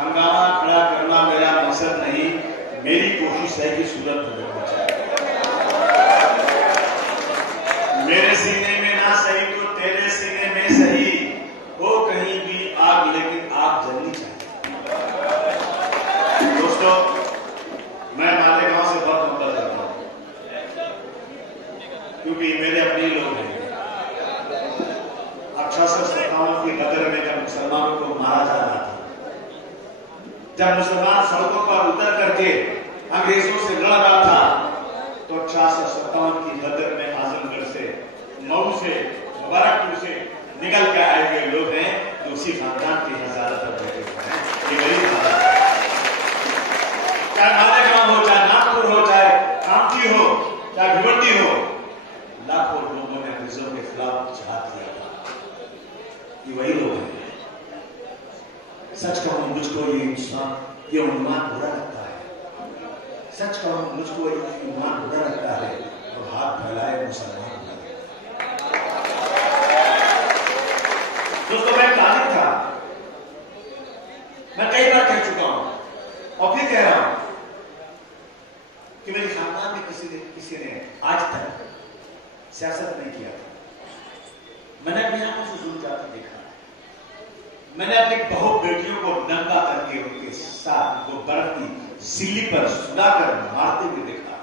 हंगामा खड़ा करना मेरा मकसद नहीं, मेरी कोशिश है कि सूरत बदलना चाहिए। मेरे सीने में ना सही तो तेरे सीने में सही हो कहीं भी आग, लेकिन आग जलनी चाहिए। दोस्तों, मैं मालेगांव से बहुत मोहब्बत करता हूं, क्योंकि मेरे अपने लोग हैं। 1857 की गदर में जब मुसलमानों को मारा जा रहा था, जब मुसलमान सड़कों पर उतर करके अंग्रेजों से लड़ रहा था, तो 1857 की गदर में आजमगढ़ से, मऊ से, मुबारकपुर से निकल के आए हुए लोग हैं जो उसी खानदान की हजारत पर बैठे हुए हैं। ये गरीब खानदान, चाहे मालेगांव हो, चाहे नागपुर हो, चाहे कामठी हो, चाहे भिवंडी हो, लाखों लोगों ने अंग्रेजों के खिलाफ जिहाद किया था। ये वही लोग हैं। सच कहूं, मुझको ये इंसान, ये उन्मान बुरा लगता है। सच कहूं, मुझको ये उन्मान बुरा लगता है और हाथ फैलाए मुसलमान। दोस्तों, मैं तालिब था, मैं कई बार कह चुका हूं और फिर कह रहा हूं कि मेरे खानदान में किसी ने आज तक सियासत नहीं किया था। मैंने अपनी आंखों से जुल्म जाते देखा। मैंने अपनी बहू बेटियों को नंगा करके उनके साथ उनको बर्फ की सिल्ली पर सुलाकर मारते हुए देखा।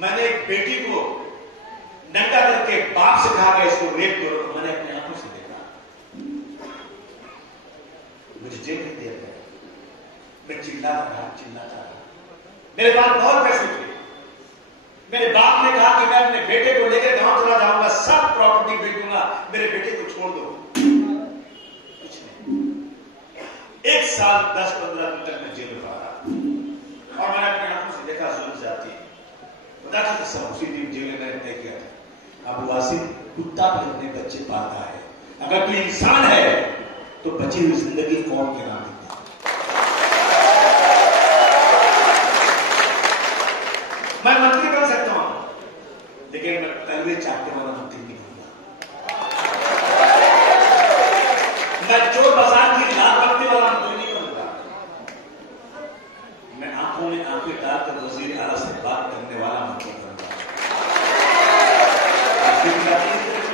मैंने एक बेटी को नंगा करके बाप से कहा गया इसको रेप करो, तो मैंने अपनी आंखों से देखा। मुझे जेल नहीं दिया गया, मैं चिल्लाता रहा। मेरे पास बहुत पैसे थे। मेरे बाप ने कहा कि मैं अपने बेटे को लेकर गांव चला जाऊंगा, सब प्रॉपर्टी बेच दूंगा, मेरे बेटे को छोड़ दो। कुछ नहीं। 1 साल 10-15 दिन तक मैं जेल में रहा और मैंने अपनी आंखों से देखा जुल्म जाती। उसी दिन जेल में तय किया था, अब वासिफ कुत्ता भी अपने बच्चे पालता है, अगर तू इंसान है तो बची हुई जिंदगी कौन के नाम देता। मैं मंत्री बन सकता हूं, लेकिन मैं तलवे चाटने वाला मंत्री नहीं बनूंगा। मैं चोर बाजार की लात रखने वाला मंत्री नहीं बनूंगा। मैं आंखों में आंखें डालकर वजीर आला से बात करने वाला मंत्री बनूंगा।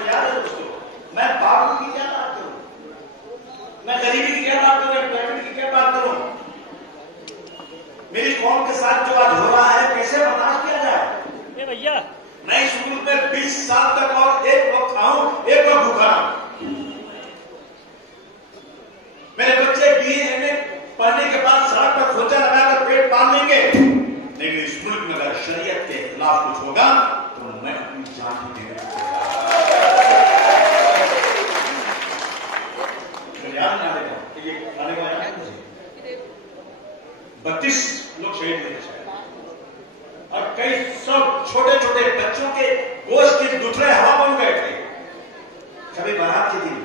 याद है दोस्तों, मैं बाबू की क्या बात करूं, मैं गरीबी की क्या बात करूं, एम्प्लॉयमेंट की क्या बात करूं। मेरी कौम के साथ जो आज हो रहा है कैसे बर्दाश्त किया जाए। भैया, मैं स्कूल में 20 साल तक और एक वक्त खाऊं, एक वक्त भूखा रहूं। मेरे बच्चे BA पढ़ने के बाद सड़क पर खोचा लगाकर पेट पाल लेंगे, लेकिन इस मुल्क में अगर शरीयत के खिलाफ कुछ होगा तो मैं अपनी जान भी देने को याद ना देगा। ये खाने का याद है मुझे, 32 लोग शहीद हुए और कई सब छोटे छोटे बच्चों के गोश्त के गुठरे हवा बन गए थे। कभी बारात के दिन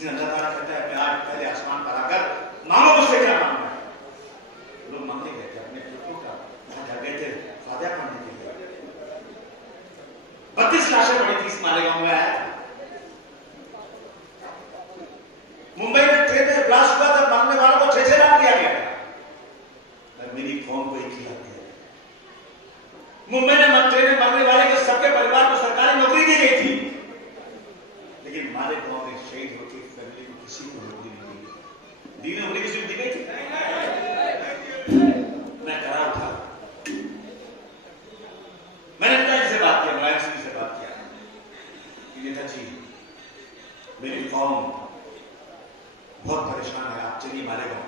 जिन अल्लाह ताला कहता है अपने आज पहले आसमान पर आकर मांगो मुझसे क्या मांगना है, लोग मांगने गए थे अपने पुत्रों का, वहां जा गए थे फातिहा पढ़ने के लिए। 32 लाशें पड़ी थी इस मालेगांव में। आया मुंबई में ट्रेन में ब्लास्ट हुआ था, मरने वालों को 6 लाख दिया गया था, मेरी कौम को 1 लाख दिया। मुंबई में ट्रेन में मरने वाले के सबके परिवार को सरकारी नौकरी दी गई थी, लेकिन मालेगांव में शहीद होकर फैमिली को किसी को नौकरी नहीं दी गई। नौकरी किसी को दी गई थी? मैं डरा था। मैंने नेताजी से बात किया, मुलायम सिंह से बात किया कि नेताजी मेरी कौम बहुत परेशान है, आप चलिए मालेगांव।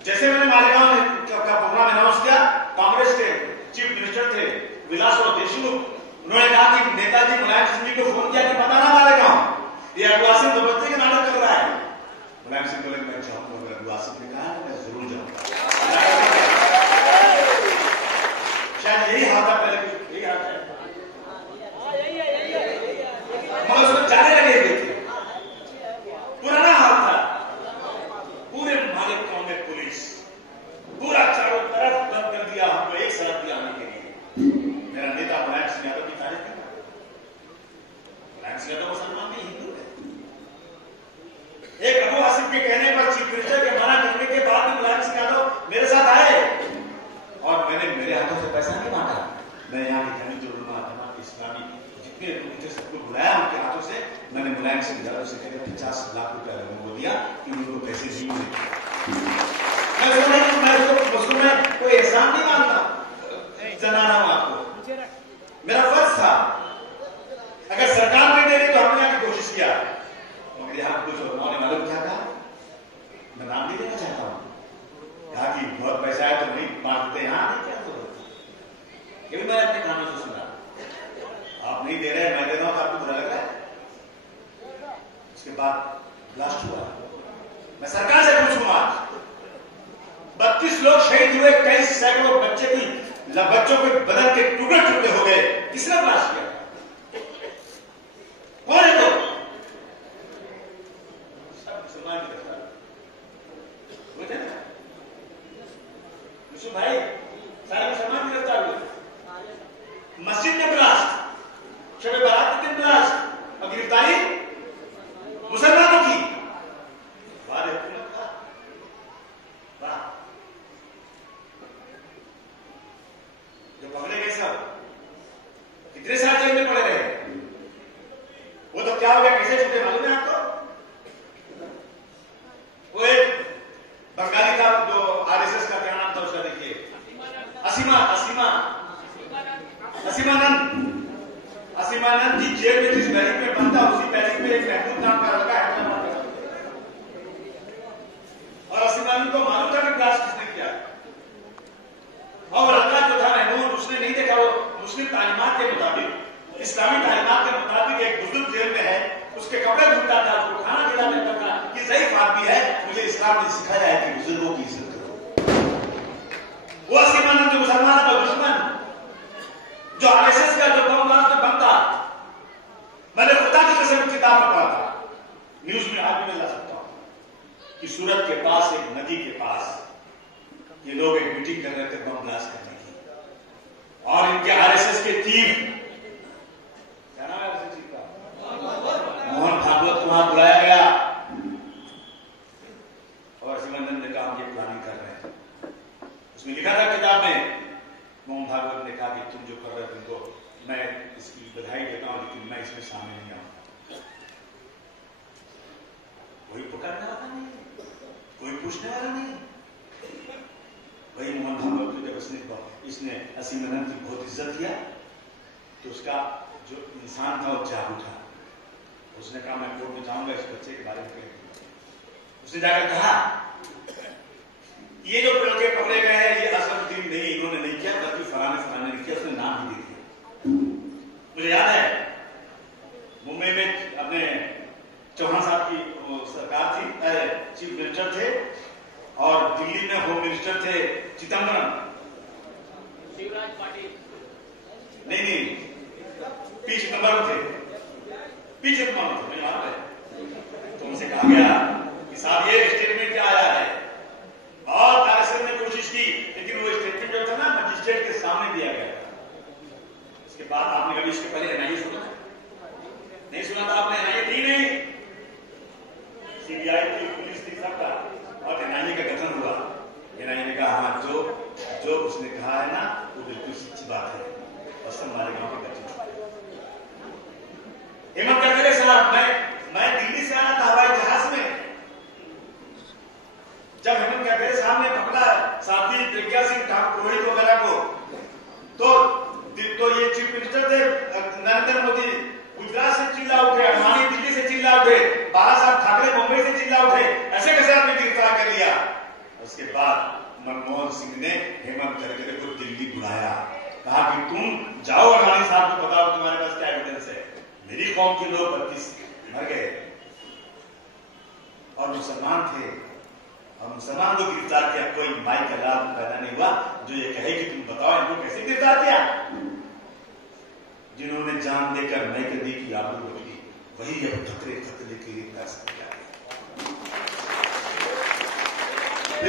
जैसे मैंने मालेगांव का प्रोग्राम अनाउंस किया, कांग्रेस के चीफ मिनिस्टर थे विलासराव देशमुख, उन्होंने कहा कि नेताजी मुलायम सिंह जी को फोन किया कि पता ना मालेगांव ये अबू आसिफ दोबत्ती का नाटक कर रहा है। मुलायम सिंह बोले मैं चाहूंगा, अगर अबू आसिफ ने कहा मैं जरूर जाऊंगा। शायद यही हाल था पहले, यही हाल है, मगर उसमें जाने लगे हुए थे। पुराना हाल था, पूरे मालेगांव में पुलिस पूरा चारों तरफ बंद कर दिया हमको एक सड़क पे आने के लिए। मेरा नेता मुलायम सिंह यादव की तारीफ की, मुलायम सिंह के कहने पर, चीफ मिनिस्टर के मना करने के बाद भी मुलायम सिंह यादव मेरे साथ आए और मैंने मेरे हाथों से पैसा नहीं मांगा। मैं यहाँ की खनिज जमात इस्लामी जितने लोग थे सबको बुलाया, उनके हाथों से मैंने मुलायम सिंह यादव से कहकर 50 लाख रुपया लोगों को दिया कि उनको पैसे नहीं मिले। मैं कोई एहसान नहीं मानता, जनाना हूं आपको, मेरा फर्ज था। अगर सरकार नहीं दे रही तो हमने आगे कोशिश किया। मगर यहाँ कुछ और मालूम क्या कहा, मैं नाम नहीं देना चाहता हूं, कहा कि बहुत पैसा है तो नहीं बांट देते, यहाँ नहीं क्या तो ये भी मैं अपने कानों से सुना। आप नहीं दे रहे हैं, मैं दे रहा हूं तो आपको बुरा लग रहा है। उसके बाद ब्लास्ट हुआ। मैं सरकार से पूछूंगा, 32 लोग शहीद हुए, कई सैकड़ों बच्चों के बदन के टुकड़े टुकड़े हो गए, किसने ब्लास्ट किया? कौन है तो? सब मुसलमान गिरफ्तार हुए ना, यूसुफ भाई, सारे मुसलमान गिरफ्तार हुए। मस्जिद में ब्लास्ट, शब बारात के दिन ब्लास्ट और गिरफ्तारी मुसलमानों की। वाह हुकूमत का, वाह। जो पकड़े गए सब कितने साल जेल में पड़े रहे, वो तो क्या हो गया, कैसे छूटे मालूम है आपको? वो एक बंगाली था, जो आरएसएस का क्या नाम था उसका, देखिए, असीमानंद जी जेल में जिस बैरिक में बंद था, उसी बैरिक में एक महमूद नाम का लड़का हैदराबाद का, और असीमानंद को मालूम था कि ब्लास्ट किसने किया। और लड़का जो था महमूद, उसने नहीं देखा, वो मुस्लिम तालीमात के मुताबिक, इस्लामी तालीमात के मुताबिक एक बुजुर्ग जेल में है, उसके कपड़े धुलता था, उसको खाना खिलाता था। ये ज़ईफ आदमी है, मुझे इस्लाम ने सिखाया है कि बुजुर्गों की इज्जत करो। वो असीमानंद जो मुसलमान का दुश्मन, जो आरएसएस का जो बमबाज जो बनता, मैंने खुदा की कसम किताब में पढ़ा था, न्यूज में आज भी मैं ला सकता हूं कि सूरत के पास एक नदी के पास ये लोग एक मीटिंग कर रहे थे बम ब्लास्ट करने की, और इनके आरएसएस के तीर, क्या नाम है आरएसएस चीफ का, मोहन भागवत को वहां बुलाया गया और असीमानंद ने कहा हम ये प्लानिंग कर रहे हैं। उसमें लिखा था किताब में, मोहन भागवत ने कहा कि तुम जो कर रहे हो तुमको मैं इसकी बधाई देता हूं, लेकिन मैं इसमें शामिल नहीं आऊंगा। कोई पुकारने वाला नहीं, कोई पूछने वाला नहीं। वही मोहन भागवत को जब इसने असीमानंद की बहुत इज्जत किया तो उसका जो इंसान था वो जाग उठा। उसने कहा मैं कोर्ट में जाऊंगा, इस बच्चे के बारे में कहेंगे। उसने जाकर कहा ये जो लड़के पकड़े गए हैं ये असदुद्दीन नहीं, इन्होंने नहीं किया, बल्कि फलाने ने किया। उसने नाम ही दे दिया। मुझे याद है मुंबई में अपने चौहान साहब की सरकार थी, चीफ मिनिस्टर थे, और दिल्ली में होम मिनिस्टर थे चिदम्बरम, शिवराज पाटिल, नहीं पी चिदम्बरम थे, नहीं याद है। तो उनसे कहा गया कि साहब ये स्टेटमेंट क्या आया है, और दारसल ने कोशिश की, लेकिन वो स्टेटमेंट जो था ना मजिस्ट्रेट के सामने दिया गया था। इसके बाद आपने कभी इसके पहले एनआईए सुना? नहीं सुना था आपने? एनआईए थी नहीं, सीबीआई थी, पुलिस थी, सबका, और एनआईए का गठन हुआ। एनआईए ने कहा हाँ जो उसने कहा है ना वो बिल्कुल सच्ची बात है, और सब हमारे गांव के बच्चे। हेमंत करकरे साहब, मैं दिल्ली से आना था हवाई जहाज में, जब हेमंत करकरे साहब ने पकड़ा साथी प्रज्ञा सिंह ठाकुर पुरोहित वगैरह को, तो ये चीफ मिनिस्टर थे नरेंद्र मोदी, गुजरात से चिल्ला उठे, अडवाणी दिल्ली से चिल्ला उठे, बाला साहब ठाकरे मुंबई से चिल्ला उठे, ऐसे कैसे आपने गिरफ्तार कर लिया? उसके बाद मनमोहन सिंह ने हेमंत करकरे को दिल्ली बुलाया, कहा कि तुम जाओ अडवाणी साहब को बताओ तुम्हारे पास क्या एविडेंस है। मेरी कौम के लोग 32 मर गए और मुसलमान थे, और मुसलमान को गिरफ्तार किया। कोई माई का लाभ पैदा नहीं हुआ जो ये कहे कि तुम बताओ इनको कैसे गिरफ्तार किया। जिन्होंने जान देकर मैं कदी की आबरू बदली, वही अब खतरे खतरे के लिए कर सकता है।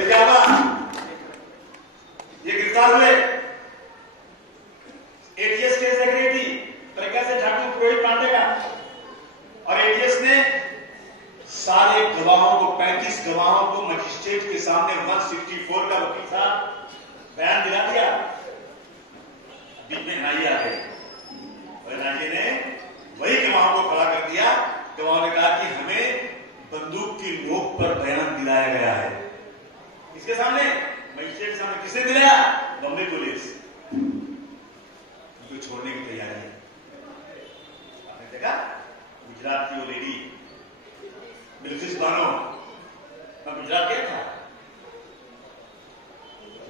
क्या हुआ? ये गिरफ्तार हुए। एटीएस के सेक्रेटरी प्रज्ञा सिंह ठाकुर पुरोहित पांडे का, और एटीएस ने सारे गवाहों को 35 35 गवाहों को मजिस्ट्रेट के सामने 164 का वकील साहब बयान दिला दिया। बीच में एनआईए आ गई और एनआईए ने वही गवाहों को खड़ा कर दिया। गवाहों ने कहा कि हमें बंदूक की नोक पर बयान दिलाया गया है। इसके सामने, मजिस्ट्रेट के सामने किसने दिलाया? बॉम्बे पुलिस। उनको छोड़ने की तैयारी है। आपने देखा गुजरात की वो लेडी बिल्किस बानो, मैं गुजरात गया था,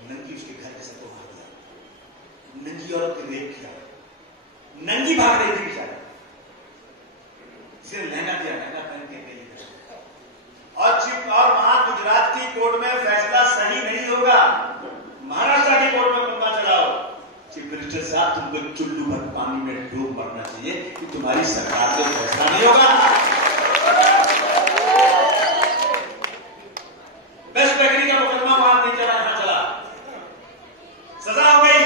नंगी उसके घर के सबको मार दिया, नंगी औरत को रेप किया, नंगी भाग रही थी बेचारी, सिर्फ लहंगा दिया, लहंगा पहन के गई और चुप। और वहां गुजरात की कोर्ट में फैसला सही नहीं होगा, महाराष्ट्र की कोर्ट में पंगा चलाओ। चीफ मिनिस्टर साहब, तुमको चुल्लू भर पानी में डूब मरना चाहिए कि तुम्हारी सरकार से फैसला नहीं होगा। बेस्ट बेकरी का मुकदमा वहां नहीं चला, यहां चला, सजा हो गई,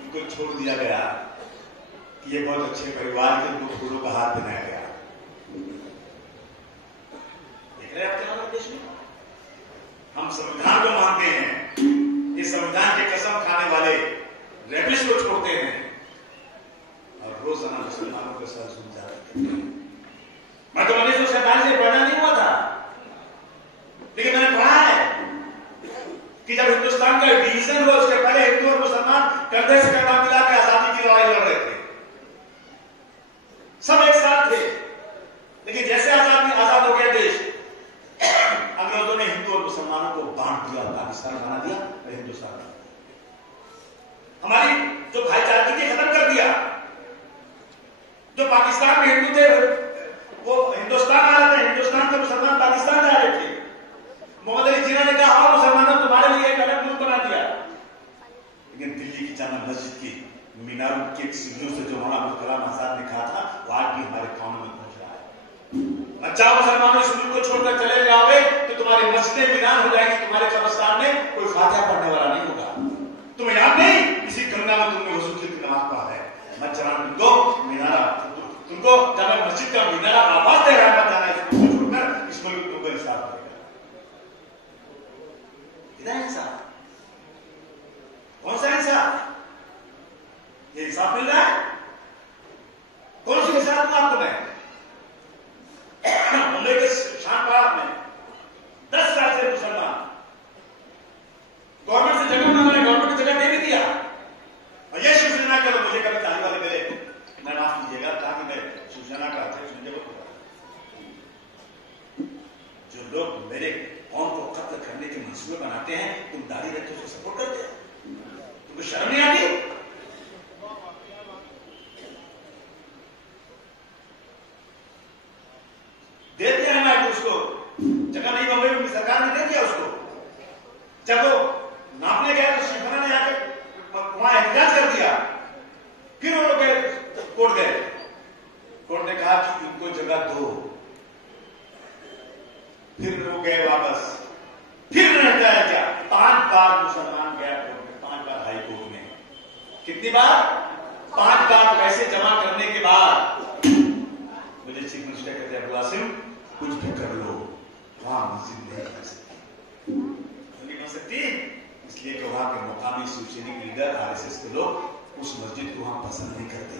उनको छोड़ दिया गया कि ये बहुत अच्छे परिवार के उनको फूलों का हाथ बनाया गया। देख रहे हैं आपके हमारे देश में हम संविधान को मानते हैं, इस संविधान की कसम खाने वाले रेपिस्ट को छोड़ते हैं और रोजाना मुसलमानों के साथ सुन जाते हैं। मैं तो 1947 से पैदा नहीं हुआ था, लेकिन मैंने पढ़ा है कि जब हिंदुस्तान का डिवीजन हुआ उसके पहले हिंदू और मुसलमान कंधे से कंधा मिला के आजादी की लड़ाई लड़ रहे थे, सब एक साथ थे। लेकिन जैसे आजाद हो गया देश, अंग्रेजों ने हिंदू और मुसलमानों को बांट दिया, पाकिस्तान बना दिया और हिंदुस्तान, हमारी जो भाईचारगी थी खत्म कर दिया। जो पाकिस्तान में हिंदू थे वो हिंदुस्तान आ रहे थे, हिंदुस्तान के मुसलमान पाकिस्तान जा रहे थे। मोहम्मद अली जिन्ना ने कहा हाँ मुसलमानों तुम्हारे लिए एक अलग मुल्क बना दिया। लेकिन दिल्ली की जामा मस्जिद की मीनारों के सीढ़ियों से जो मौलाना अब्दुल कलाम आजाद ने कहा था, वो आज भी हमारे कानों में पहुंच रहा है। बच्चा मुसलमानों इस मुल्क को छोड़कर चले जाओगे तो तुम्हारी मस्जिदें वीरान हो जाएगी, तुम्हारे कब्रिस्तान में कोई फातिहा पढ़ने वाला नहीं होगा। तुम्हें याद नहीं इसी गंगा में तुमने वजू की नमाज पढ़ा है, मत जाना तुमको मीनारा, तुमको जामा मस्जिद का मीनारा आवाज दे रहा है, मत जाना इसको छोड़कर, इस मुल्क तुमको इंसाफ देगा। कितना इंसाफ? कौन सा इंसाफ? ये इंसाफ मिल रहा है? कौन सी इंसाफ दूं आपको मैं? मुंबई के शानबाग में 10 साल से मुसलमान गवर्नमेंट से जगह मांग रहे, गवर्नमेंट ने जगह दे भी दिया और ये शिवसेना करो, मुझे कभी ताली वाले मेरे, मैं माफ कीजिएगा, कहा कि मैं शिवसेना का अध्यक्ष मुझे जो लोग मेरे कौम को कत्ल करने के मंसूबे बनाते हैं, तुम दाढ़ी रखते उसे सपोर्ट करते हैं, तुमको शर्म नहीं आती? दे दिया है ना उसको जगह, नहीं बम्बई में सरकार ने दे दिया उसको। जब वो नापने गया तो शिवसेना ने आके वहां एहतजाज कर दिया, फिर वो लोग कोर्ट गए, कोर्ट ने कहा कि इनको जगह दो, फिर वो गए वापस, फिर उन्होंने क्या 5 बार मुसलमान गया कोर्ट में, 5 बार हाई कोर्ट में। कितनी बार? 5 बार पैसे जमा करने के बाद मुझे चीफ मिनिस्टर कहते हैं वासिम कुछ भी कर लो, वहां मस्जिद नहीं बन सकती, नहीं बन सकती, इसलिए कि वहां के मुकामी शिवसैनिक लीडर आरएसएस के लोग उस मस्जिद को वहां पसंद नहीं करते।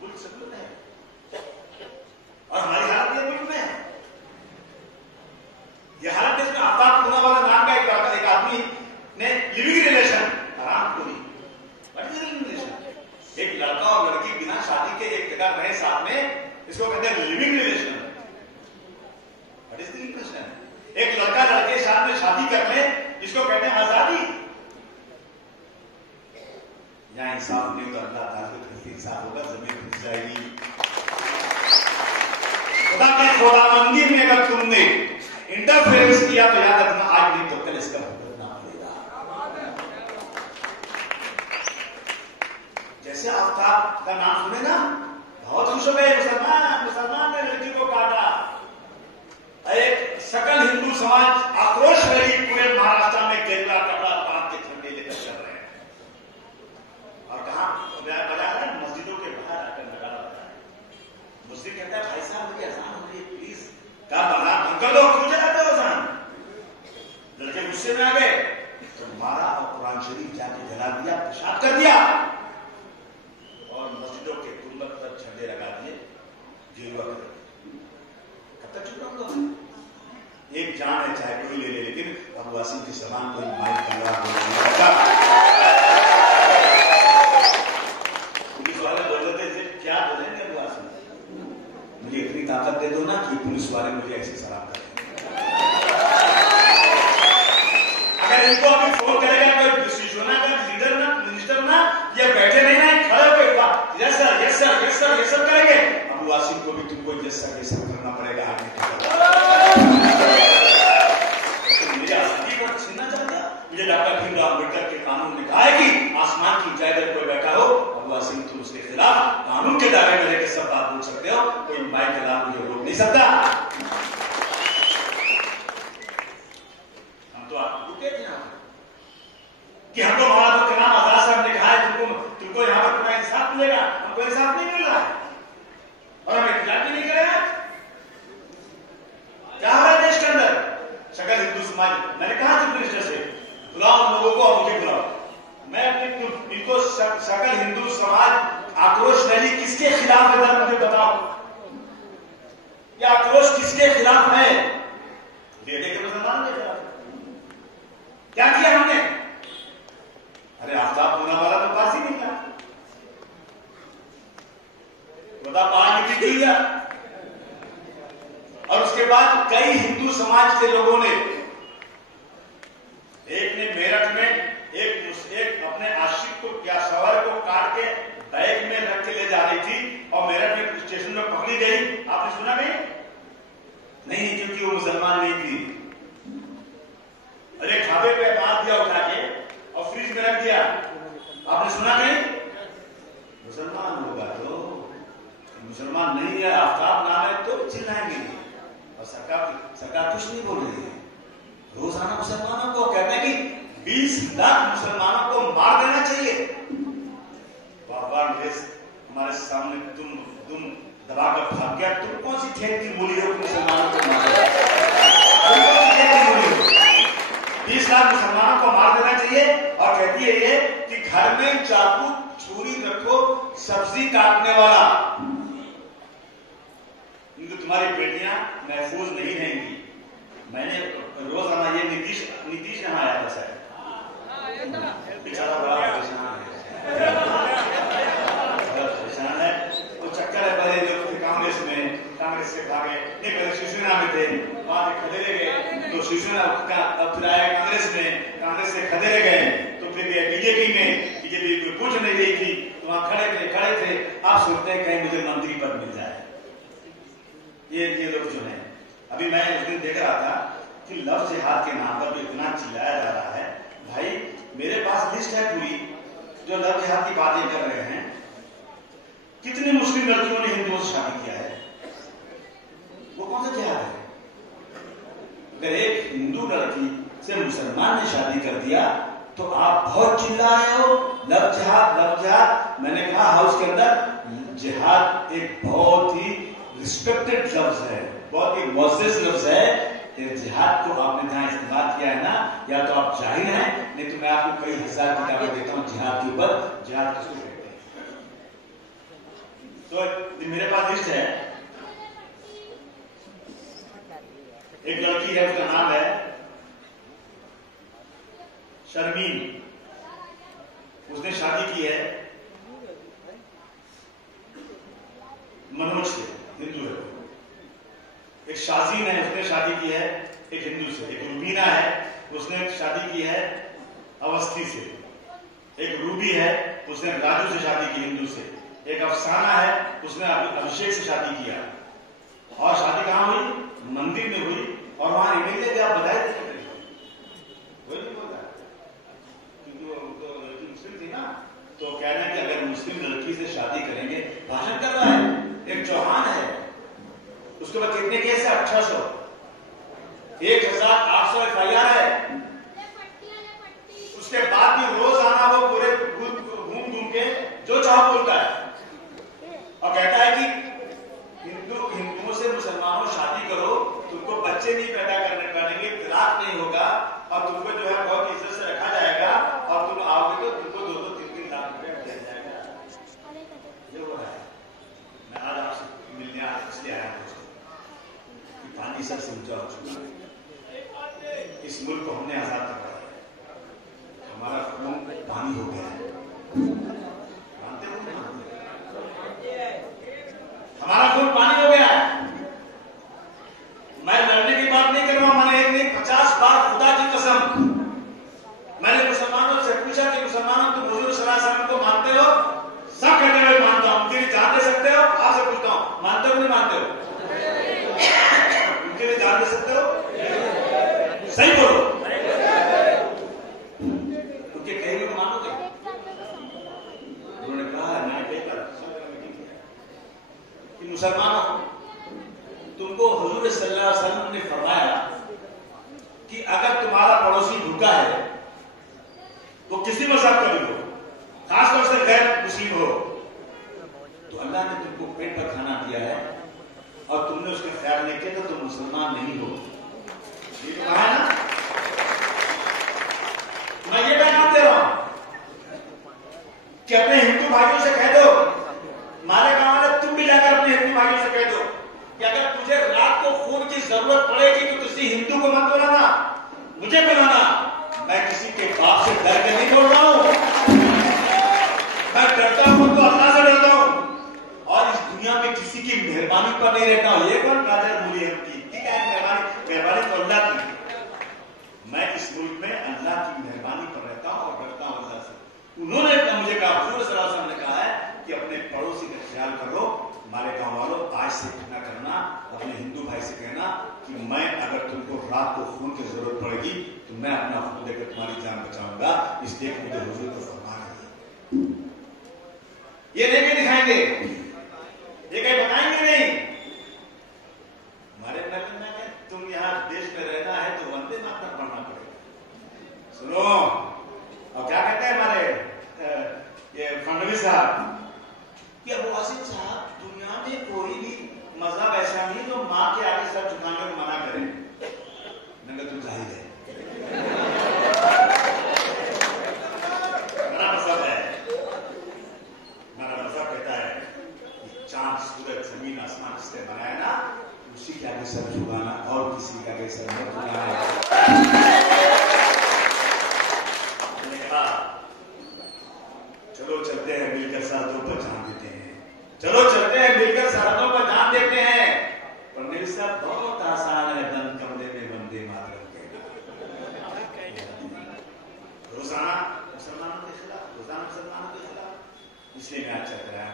मुल्क सब लोग है और हमारी हालत ये मुल्क में है। ये हालत देश में आफताब खुदा वाला नाम का एक आदमी ने लिविंग रिलेशन आराम को लिविंग रिलेशन, एक लड़का और लड़की बिना शादी के एक जगह रहे साथ में, इसको कहते हैं living relation. What is living relation? एक लड़का लड़के साथ में शादी कर ले, इसको कहते हैं आजादी। यहां इंसाफ नहीं तो अल्लाह ताला के इंसाफ होगा, जमीन खुल जाएगी। खुदा की खुदाबंदी में अगर तुमने इंटरफेरेंस किया तो याद रखना आज नहीं तो कल इसका भुगतना पड़ेगा। जैसे आफ्ताब का नाम सुने ना, बहुत खुश हो गए, मुसलमान ने लड़की को काटा, एक सकल हिंदू समाज आक्रोश रही पूरे महाराष्ट्र में, केरला कपड़ा बांध के झंडे लेकर चल रहे हैं और कहा बजा रहे हैं, मस्जिदों के बाहर आकर लगा रहा है। को भी तुमको इज्जत से सब करना पड़ेगा आगे की मेरी आजादी को छीनना चाहते हो। मुझे डॉक्टर भीमराव अम्बेडकर के कानून ने कहा है कि आसमान की ऊंचाई पर कोई बैठा हो अबुआ सिंह तुम उसके खिलाफ कानून के दायरे में लेकर सब बात बोल सकते हो, कोई माई के खिलाफ मुझे रोक नहीं सकता। हम तो आपको रुके थे यहाँ कि हमको मौलाना कलाम आजाद साहब ने कहा है तुमको यहाँ पर पूरा इंसाफ मिलेगा, हमको इंसाफ नहीं मिल रहा है और हम इख्तिलाफ भी नहीं करेंगे। क्या हो रहा है देश के अंदर? सकल हिंदू समाज, मैंने कहा चीफ मिनिस्टर से बुलाओ लोगों को और मुझे बुलाओ, मैं अपनी इनको सकल हिंदू समाज आक्रोश रैली किसके खिलाफ है जरा मुझे बताओ, ये आक्रोश किसके खिलाफ है? बेटे के मुसलमान के खिलाफ। क्या किया हमने? अरे आफ्ताब होना वाला तो पास ही नहीं था, बता पार नहीं किया। और उसके बाद कई हिंदू समाज के लोगों ने, एक ने मेरठ में एक अपने आशिक को या सवार को काट के बैग में रख के ले जा रही थी और मेरठ में स्टेशन में पकड़ी गई। आपने सुना नहीं, क्योंकि वो मुसलमान नहीं थी। अरे ढाबे पे मार दिया उठा के और फ्रिज में रख दिया। आपने सुना नहीं? मुसलमान होगा तो मुसलमान नहीं है, आफ्ताब नाम है तो चिल्लाएंगे और सरकार कुछ नहीं बोल रही है। रोजाना मुसलमानों को कहते हैं कि 20 लाख मुसलमानों को मार देना चाहिए। हमारे सामने तुम दबाकर भाग गया, तुम कौन सी खेत की बोली हो मुसलमानों को मार 20 लाख मुसलमानों को मार देना चाहिए। और कहती है ये कि घर में चाकू छुरी रखो, सब्जी काटने वाला, इनको तुम्हारी बेटियां महफूज नहीं रहेंगी। मैंने रोजाना ये नीतीश ने आया था सर, बेचारा बड़ा परेशान है। वो चक्कर है, पहले जो थे कांग्रेस से भागे, नहीं पहले शिवसेना में थे, वहां से खदेरे गए तो शिवसेना फिर आए कांग्रेस से खदेरे गए तो फिर बीजेपी पूछ नहीं रही थी तो वहां खड़े थे। आप सोचते हैं कहीं मुझे मंत्री पद मिल जाए। ये लोग जो है, अभी मैं उस दिन देख रहा था कि लव जिहाद के नाम पर भी इतना चिल्लाया जा रहा है। भाई मेरे पास लिस्ट है पूरी जो लव जिहाद की बातें कर रहे हैं। कितनी मुस्लिम लड़कियों ने हिंदुओं से शादी किया है? वो कौन सा जिहाद है? अगर एक हिंदू लड़की से मुसलमान ने शादी कर दिया तो आप बहुत चिल्ला रहे हो लव जिहाद। मैंने कहा हाउस के अंदर जिहाद एक बहुत ही रिस्पेक्टेड लफ्ज है, बहुत ही मोअज़्ज़ज़ लफ्ज है। जिहाद को आपने जहां इस्तेमाल किया है ना, या तो आप जाहिल हैं, नहीं तो मैं आपको कई हजार किताबें देता हूं जिहाद के ऊपर। जिहाद किसको कहते हैं? तो मेरे पास लिस्ट है। एक लड़की है, उसका नाम है शर्मीन। उसने शादी की है मनोज से, हिंदू है। एक शाजीन है, उसने शादी की है एक हिंदू से। एक रूबीना है, उसने शादी की है अवस्थी से। एक रूबी है, उसने राजू से शादी की हिंदू से। एक अफसाना है, उसने अभिषेक से शादी किया। और शादी कहां हुई? मंदिर में हुई। और वहां इमेज आप बधाई देते कोई नहीं बोलता, क्योंकि वो तो लड़की मुस्लिम थी ना। तो कह रहे हैं कि अगर मुस्लिम लड़की से शादी करेंगे, भाषण कर रहा है। एक चौहान है, उसके बाद कितने केस है? 1800, 1800 FIR है। उसके बाद भी रोजाना वो पूरे घूम के जो चाहो बोलता है और कहता है कि हिंदुओं से मुसलमानों शादी करो, तुमको बच्चे नहीं पैदा करने पड़ेंगे, तलाक नहीं होगा और तुमको जो है बहुत इज्जत से रखा जाएगा और तुम आओगे तो तुमको 2-3 लाख रुपए दिया जाएगा। ये हो रहा है। मैं आज आपसे मिलने इसलिए आया हूं कि पानी सबसे ऊंचा हो चुका है। इस मुल्क को हमने आजाद करवाया है, हमारा खून पानी हो गया है। मानते हो? हमारा खून पानी हो गया है। मैं लड़ने की बात नहीं कर रहा हूं, मैंने एक नहीं 50 बार खुदा की कसम मैंने मुसलमानों से पूछा कि मुसलमानों तुम हुजूर सल्लल्लाहु अलैहि वसल्लम को मानते हो? सब कहते हुए मानता हूं। तेरी जान दे सकते हो? आपसे पूछता हूं, मानते हो? मानते हो? उनके लिए जान दे सकते हो? सही बोलो, उनके कहेंगे तो मानोगे? उन्होंने कहा न्याय देकर कि मुसलमानों, तुमको हुजूर सल्लल्लाहु अलैहि वसल्लम ने फरमाया कि अगर तुम्हारा पड़ोसी भूखा है, वो किसी मजहब का भी हो, खासतौर से गैर मुस्लिम हो, तो अल्लाह ने तुमको पेट पर खाना दिया है और तुमने उसका ख्याल नहीं किया तो तुम मुसलमान नहीं हो। ये तो कहा है ना? मैं ये पैगाम दे रहा हूं कि अपने हिंदू भाइयों से कह दो, मारे गांव वाले, तुम भी जाकर अपने हिंदू भाइयों से कह दो कि अगर तुझे रात को खून की जरूरत पड़ेगी तो किसी हिंदू को मत बुलाना, मुझे बुलाना। मैं किसी के बाप से डर के नहीं बोल रहा हूं, मैं डरता हूं तो अल्लाह से डरता हूं और इस दुनिया में किसी की मेहरबानी पर नहीं रहता हूं। ये कौन कादर मूली की? ठीक है, मेहरबानी तो अल्लाह की। मैं इस मुल्क में अल्लाह की मेहरबानी पर रहता हूं और डरता हूं अल्लाह से। उन्होंने मुझे कहा, हुजूर सल्लल्लाहु अलैहि वसल्लम ने कहा है कि अपने पड़ोसी का ख्याल करो। हमारे गांव वालों, आज से इतना करना, अपने हिंदू भाई से कहना कि मैं अगर तुमको रात को खून की जरूरत पड़ेगी तो मैं अपना खून देकर तुम्हारी जान बचाऊंगा। इसलिए मुझे हुजूर को फरमा रहे, ये नहीं भी दिखाएंगे, ये कहीं बताएंगे नहीं। हमारे नबी ने कहा तुम यहां देश में रहना है तो वंदे मातरम पढ़ना पड़ेगा। सुनो, और क्या कहते हैं हमारे ये फडणवीस साहब कि अबू आसिफ साहब, दुनिया में कोई भी मजहब ऐसा नहीं जो मां के आगे सर झुकाने को मना करे। मैंने तुम जाहिर है, मेरा मजहब है, मेरा मजहब कहता है कि चांद, सूरज, जमीन, आसमान जिसने बनाया ना, उसी के आगे सर झुकाना और किसी के आगे सर मत झुकाना। चलो चलते हैं मिलकर सरहदों पर जान देते हैं, चलो चलते हैं मिलकर सरहदों पर जान देते हैं। पर मेरे साथ बहुत आसान है बंद कमरे में वंदे मातरम कहना। रोजाना मुसलमानों के खिलाफ, इसलिए मैं आज चल रहा है।